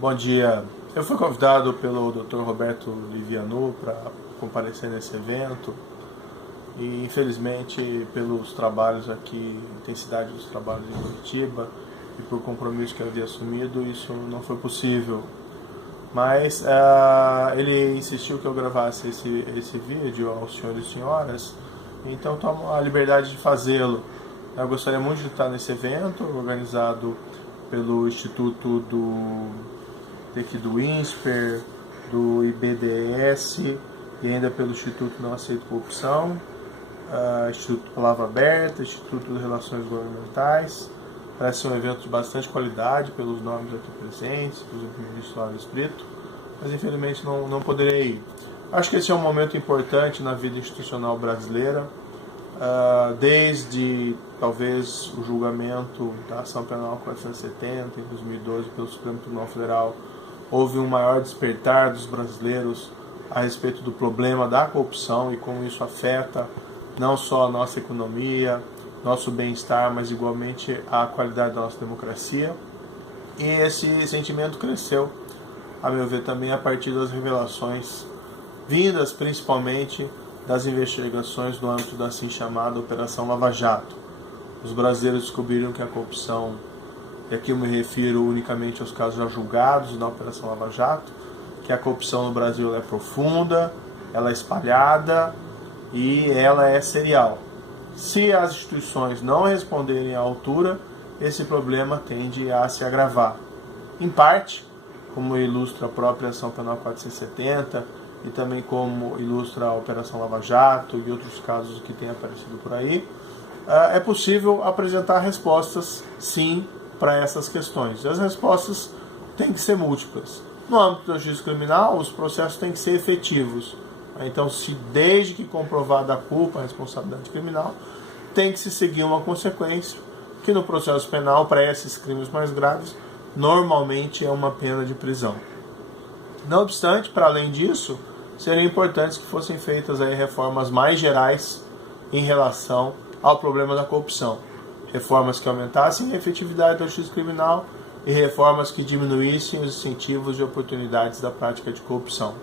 Bom dia. Eu fui convidado pelo Dr. Roberto Livianu para comparecer nesse evento e, infelizmente, pelos trabalhos aqui, intensidade dos trabalhos em Curitiba e por compromisso que eu havia assumido, isso não foi possível. Mas ele insistiu que eu gravasse esse vídeo aos senhores e senhoras, então tomo a liberdade de fazê-lo. Eu gostaria muito de estar nesse evento, organizado pelo Instituto do INSPER, do IBDS e ainda pelo Instituto Não Aceito Corrupção, Instituto Palavra Aberta, Instituto de Relações Governamentais. Parece ser um evento de bastante qualidade pelos nomes aqui presentes, inclusive o ministro Aloysio Brito, mas infelizmente não poderei ir. Acho que esse é um momento importante na vida institucional brasileira, desde talvez o julgamento da ação penal 470 em 2012 pelo Supremo Tribunal Federal, houve um maior despertar dos brasileiros a respeito do problema da corrupção e como isso afeta não só a nossa economia, nosso bem-estar, mas igualmente a qualidade da nossa democracia. E esse sentimento cresceu, a meu ver, também a partir das revelações vindas principalmente das investigações no âmbito da assim chamada Operação Lava Jato. Os brasileiros descobriram que a corrupção, e aqui eu me refiro unicamente aos casos já julgados na Operação Lava Jato, que a corrupção no Brasil é profunda, ela é espalhada e ela é serial. Se as instituições não responderem à altura, esse problema tende a se agravar. Em parte, como ilustra a própria Ação Penal 470 e também como ilustra a Operação Lava Jato e outros casos que têm aparecido por aí, é possível apresentar respostas, sim, para essas questões. E as respostas têm que ser múltiplas. No âmbito da justiça criminal, os processos têm que ser efetivos. Então, se desde que comprovada a culpa, a responsabilidade criminal, tem que se seguir uma consequência, que no processo penal, para esses crimes mais graves, normalmente é uma pena de prisão. Não obstante, para além disso, seriam importantes que fossem feitas aí reformas mais gerais em relação ao problema da corrupção. Reformas que aumentassem a efetividade da justiça criminal e reformas que diminuíssem os incentivos e oportunidades da prática de corrupção.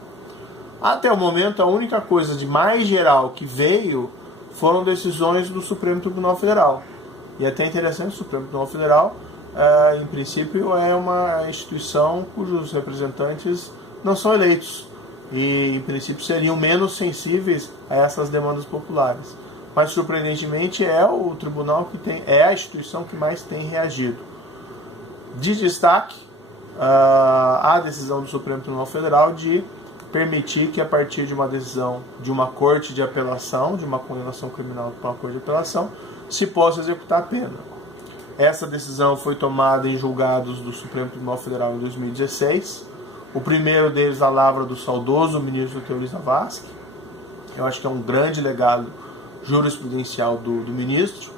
Até o momento, a única coisa de mais geral que veio foram decisões do Supremo Tribunal Federal. E é até interessante, o Supremo Tribunal Federal, em princípio, é uma instituição cujos representantes não são eleitos e, em princípio, seriam menos sensíveis a essas demandas populares. Mas, surpreendentemente, é o tribunal é a instituição que mais tem reagido. De destaque, a decisão do Supremo Tribunal Federal de permitir que, a partir de uma decisão de uma corte de apelação, de uma condenação criminal para uma corte de apelação, se possa executar a pena. Essa decisão foi tomada em julgados do Supremo Tribunal Federal em 2016. O primeiro deles, a lavra do saudoso ministro Teori Zavascki. Eu acho que é um grande legado jurisprudencial do ministro.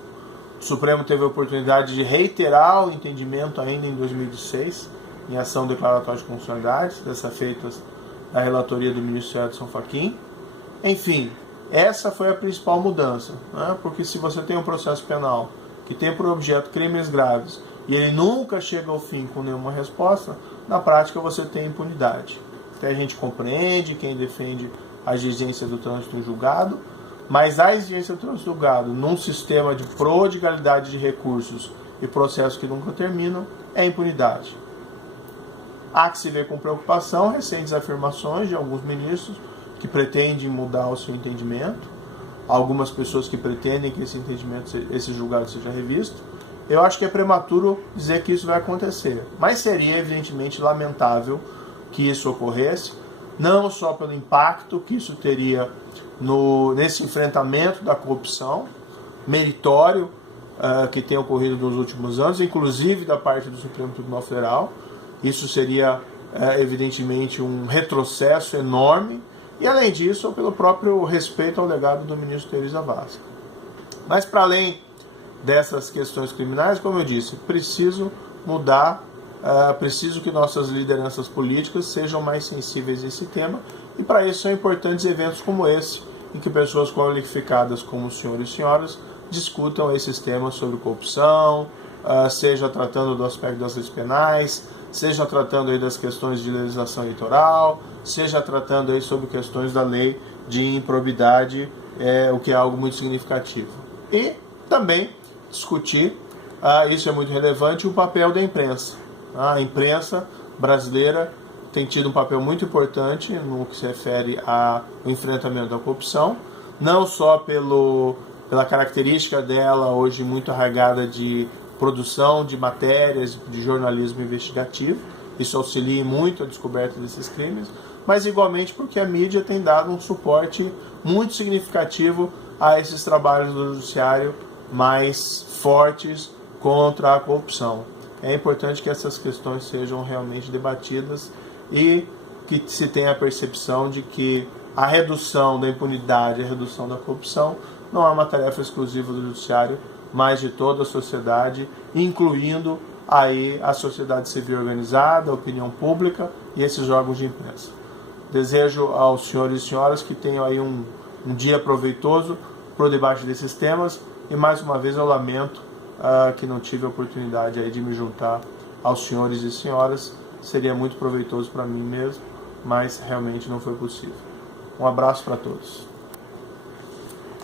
O Supremo teve a oportunidade de reiterar o entendimento ainda em 2016, em ação declaratória de constitucionalidade, dessa feita da relatoria do ministro Edson Fachin. Enfim, essa foi a principal mudança, né? Porque se você tem um processo penal que tem por objeto crimes graves e ele nunca chega ao fim com nenhuma resposta, na prática você tem impunidade. Até a gente compreende quem defende a exigência do trânsito em julgado, mas a exigência do trânsito em julgado num sistema de prodigalidade de recursos e processos que nunca terminam é impunidade. Há que se ver com preocupação recentes afirmações de alguns ministros que pretendem mudar o seu entendimento, algumas pessoas que pretendem que esse entendimento, esse julgado seja revisto. Eu acho que é prematuro dizer que isso vai acontecer, mas seria evidentemente lamentável que isso ocorresse, não só pelo impacto que isso teria nesse enfrentamento da corrupção meritório que tem ocorrido nos últimos anos, inclusive da parte do Supremo Tribunal Federal. Isso seria, evidentemente, um retrocesso enorme, e, além disso, pelo próprio respeito ao legado do ministro Teori Zavascki. Mas, para além dessas questões criminais, como eu disse, preciso mudar, preciso que nossas lideranças políticas sejam mais sensíveis a esse tema, e, para isso, são importantes eventos como esse, em que pessoas qualificadas como os senhores e senhoras discutam esses temas sobre corrupção, seja tratando do aspecto das leis penais, seja tratando aí das questões de legislação eleitoral, seja tratando aí sobre questões da lei de improbidade, o que é algo muito significativo. E também discutir, isso é muito relevante, o papel da imprensa. A imprensa brasileira tem tido um papel muito importante no que se refere ao enfrentamento da corrupção, não só pela característica dela hoje muito arraigada de produção de matérias, de jornalismo investigativo, isso auxilia muito a descoberta desses crimes, mas igualmente porque a mídia tem dado um suporte muito significativo a esses trabalhos do judiciário mais fortes contra a corrupção. É importante que essas questões sejam realmente debatidas e que se tenha a percepção de que a redução da impunidade, a redução da corrupção não é uma tarefa exclusiva do judiciário, mas de toda a sociedade, incluindo aí a sociedade civil organizada, a opinião pública e esses órgãos de imprensa. Desejo aos senhores e senhoras que tenham aí um dia proveitoso para o debate desses temas e mais uma vez eu lamento que não tive a oportunidade aí de me juntar aos senhores e senhoras. Seria muito proveitoso para mim mesmo, mas realmente não foi possível. Um abraço para todos.